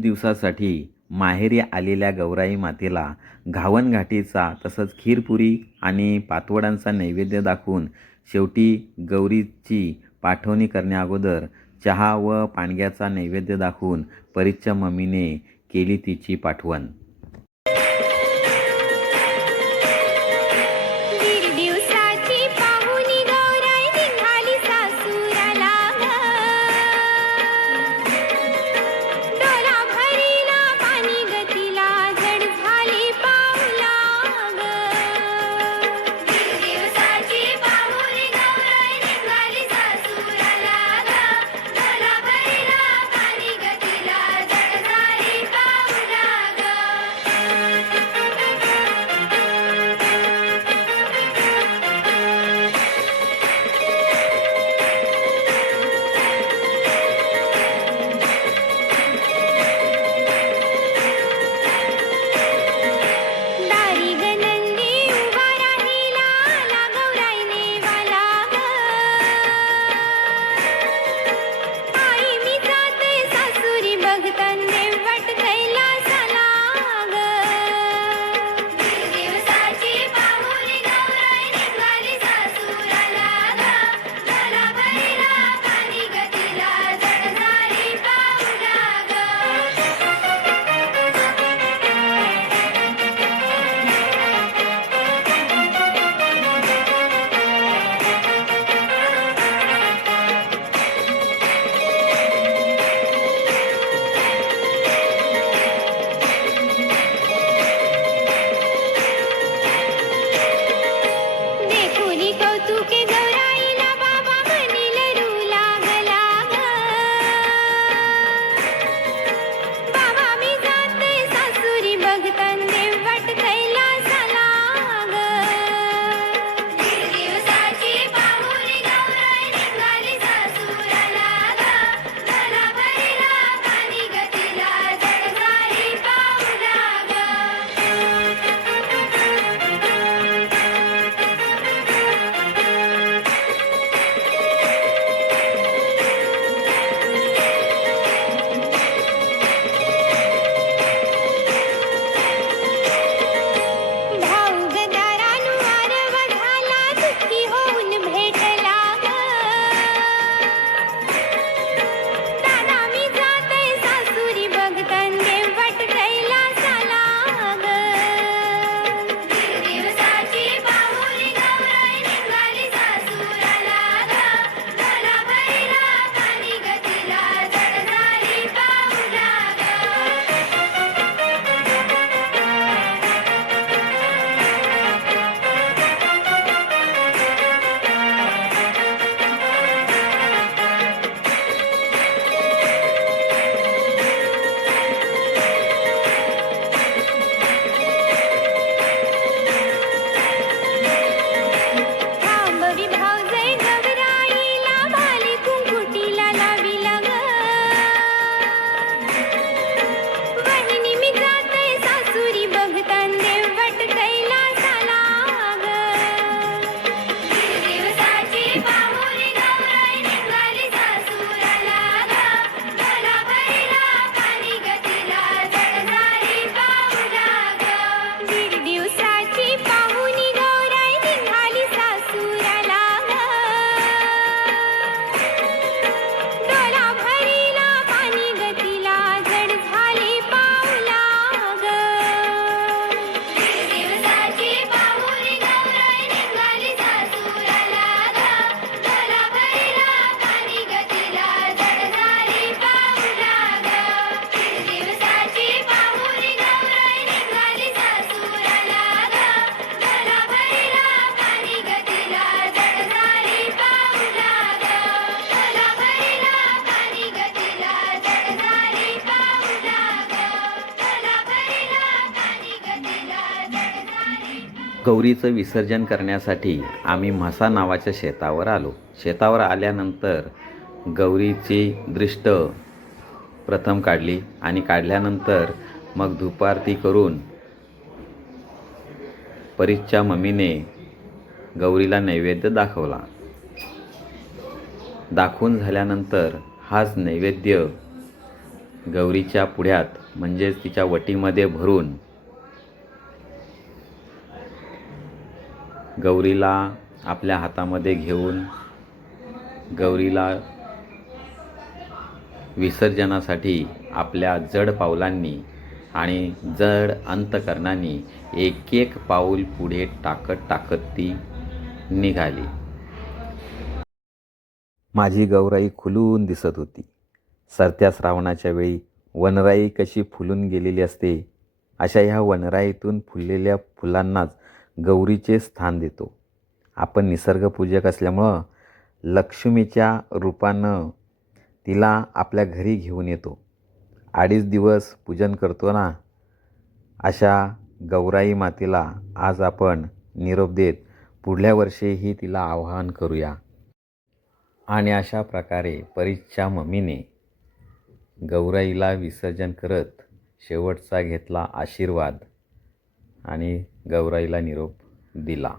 दिवसासाठी माहेरी आलेल्या गौराई मातेला घावनघाटीचा तसंच खीरपुरी आणि पातवडांचा नैवेद्य दाखवून शेवटी गौरीची पाठवणी करण्याअगोदर चहा व पाणग्याचा नैवेद्य दाखवून परिच्छ मम्मीने केली तिची पाठवण. गौरीचं विसर्जन करण्यासाठी आम्ही म्हसा नावाच्या शेतावर आलो. शेतावर आल्यानंतर गौरीची दृष्ट प्रथम काढली आणि काढल्यानंतर मग धुपारती करून परीच्या मम्मीने गौरीला नैवेद्य दाखवला. दाखवून झाल्यानंतर हाच नैवेद्य गौरीच्या पुढ्यात म्हणजेच तिच्या वटीमध्ये भरून गौरीला आपल्या हातामध्ये घेऊन गौरीला विसर्जनासाठी आपल्या जड पावलांनी आणि जड अंतकरणांनी एक एक पाऊल पुढे टाकत टाकत ती निघाली. माझी गौराई खुलून दिसत होती. सरत्या श्रावणाच्या वेळी वनराई कशी फुलून गेलेली असते? अशा ह्या वनराईतून फुललेल्या फुलांनाच गौरीचे स्थान देतो. आपण निसर्गपूजक असल्यामुळं लक्ष्मीच्या रूपानं तिला आपल्या घरी घेऊन येतो. अडीच दिवस पूजन करतो ना अशा गौराई मातेला आज आपण निरोप देत पुढल्या वर्षीही तिला आवाहन करूया. आणि अशा प्रकारे परीच्या मम्मीने गौराईला विसर्जन करत शेवटचा घेतला आशीर्वाद. आणि गौराईला निरोप दिला.